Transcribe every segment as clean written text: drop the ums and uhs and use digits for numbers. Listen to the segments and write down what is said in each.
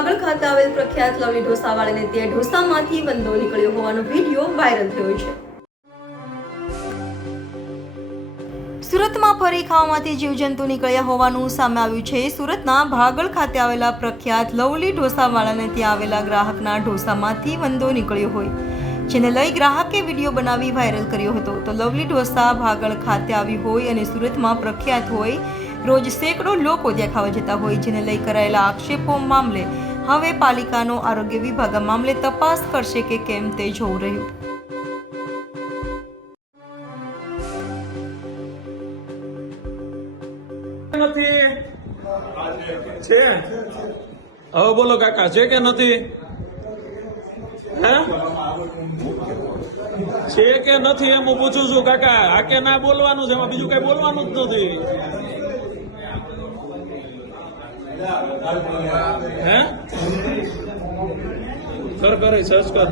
ભાગળ ખાતે આવેલ પ્રખ્યાત લવલી ઢોસાવાળાને ત્યાં ઢોસામાંથી વંદો નીકળ્યો હોવાનો વિડીયો વાયરલ થયો છે। સુરતમાં ફરી ખાવામાંથી જીવજંતુ નીકળ્યા હોવાનું સામે આવ્યું છે। સુરતના ભાગળ ખાતે આવેલા પ્રખ્યાત લવલી ઢોસાવાળાને ત્યાં આવેલા ગ્રાહકના ઢોસામાંથી વંદો નીકળ્યો હોય, જેને લઈ ગ્રાહકે વિડીયો બનાવી વાયરલ કર્યો હતો। તો લવલી ઢોસા ભાગળ ખાતે આવી હોય અને સુરતમાં પ્રખ્યાત હોય, રોજ સેંકડો લોકો ત્યાં ખાવા જતા હોય, જેને લઈ કરાયેલા આક્ષેપો મામલે હવે પાલિકાનો આરોગ્ય વિભાગ આ મામલે તપાસ કરશે કે કેમ તે જોવું રહ્યું। છે હવે બોલો કાકા, છે કે નથી? છે કે નથી એમ હું પૂછું છું કાકા। આ કે ના બોલવાનું છે, એમાં બીજું કઈ બોલવાનું જ નથી। કર કરે સર્ચ કર,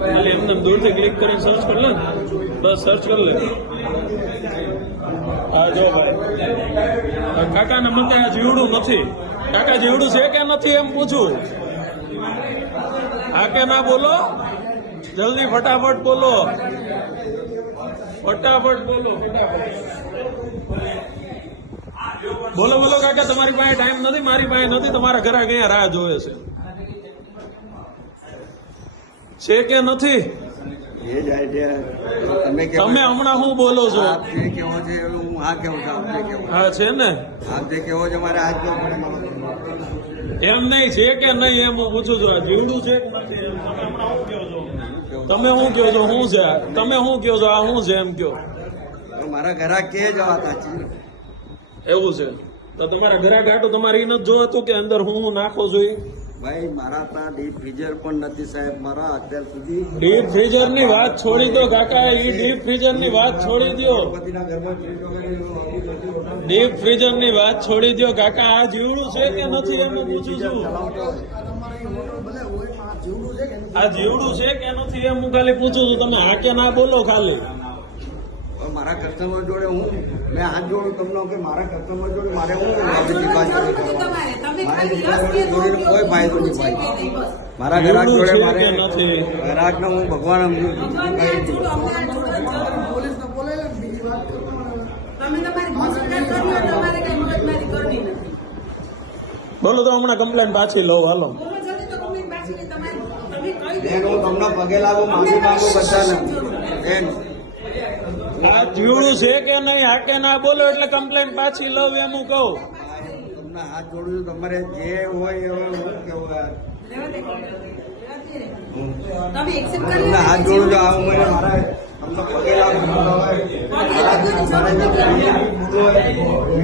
ખાલી એમને દૂરથી ક્લિક કરીને સર્ચ કર લે, બસ સર્ચ કર લે। હા જો ભાઈ, કાકા ને મતે આ જીવડું નથી। કાકા જીવડું છે કે નથી એમ પૂછું। હા કે ના બોલો, જલ્દી ફટાફટ બોલો, ફટાફટ બોલો, બોલો બોલો કાકા। તમારી પાસે ટાઈમ નથી, મારી પાસે નથી, તમારા ઘરે અહીંયા રાહ જોવે છે કે નથી? તમે હમણાં શું બોલો છો? હા છે ને, એમ નહીં છે કે નહીં એમ હું પૂછું છું। જીવડું છે કે નથી એમ તમે હમણાં શું કહો છો? તમે શું કહો છો? શું છે? તમે શું કહો છો? આ શું છે એમ કહો? મારા ઘરા કે જવાતા છે એવું છે તો તમારા ઘરા ગાટો તમારે એ નથી જોવાતું કે અંદર હું નાખો જોઈએ? ભાઈ મારા ત્યાં ડીપ ફ્રીઝર પણ નથી સાહેબ, મારા અત્યાર સુધી ડીપ ફ્રીઝર ની વાત છોડી દો કાકા, એ ડીપ ફ્રીઝર ની વાત છોડી દો, ડીપ ફ્રીઝર ની વાત છોડી દો કાકા। આ જીવડું છે કે નથી એમ પૂછું છું। આ જીવડું છે કે નથી એમ હું ખાલી પૂછું છું। તમે હા કે ના બોલો ખાલી। મારા કસ્ટમર જોડે હું મેં હાથ જોડું તમને કે મારા કસ્ટમર જોડે મારે હું કોઈ ફાયદો નહીં ભાઈ। મારા ગ્રાહક જોડે મારે ગ્રાહકને હું ભગવાન સમજુ છું। બોલો તો હમણાં કમ્પ્લેન પાછી લો, હાલો। હું તમને પગે લાગુ, માફી માંગુ બધાને। આ જીવડું છે કે નહીં, હા કે ના બોલો એટલે કમ્પ્લેન પાછી લઉં એમ હું કહું। તમને હાથ જોડું છું, તમારે જે હોય એ હું કેવું તમને હાથ જોડું છું। આ ઉંમરે મારા તમને પગે લાગુ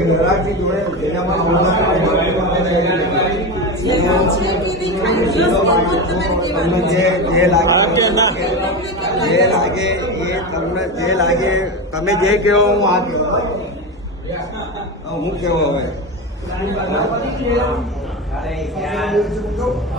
ઘરાકની જોડે જે લાગે તમે જે કહો હું આ કહો, હું કેવો હવે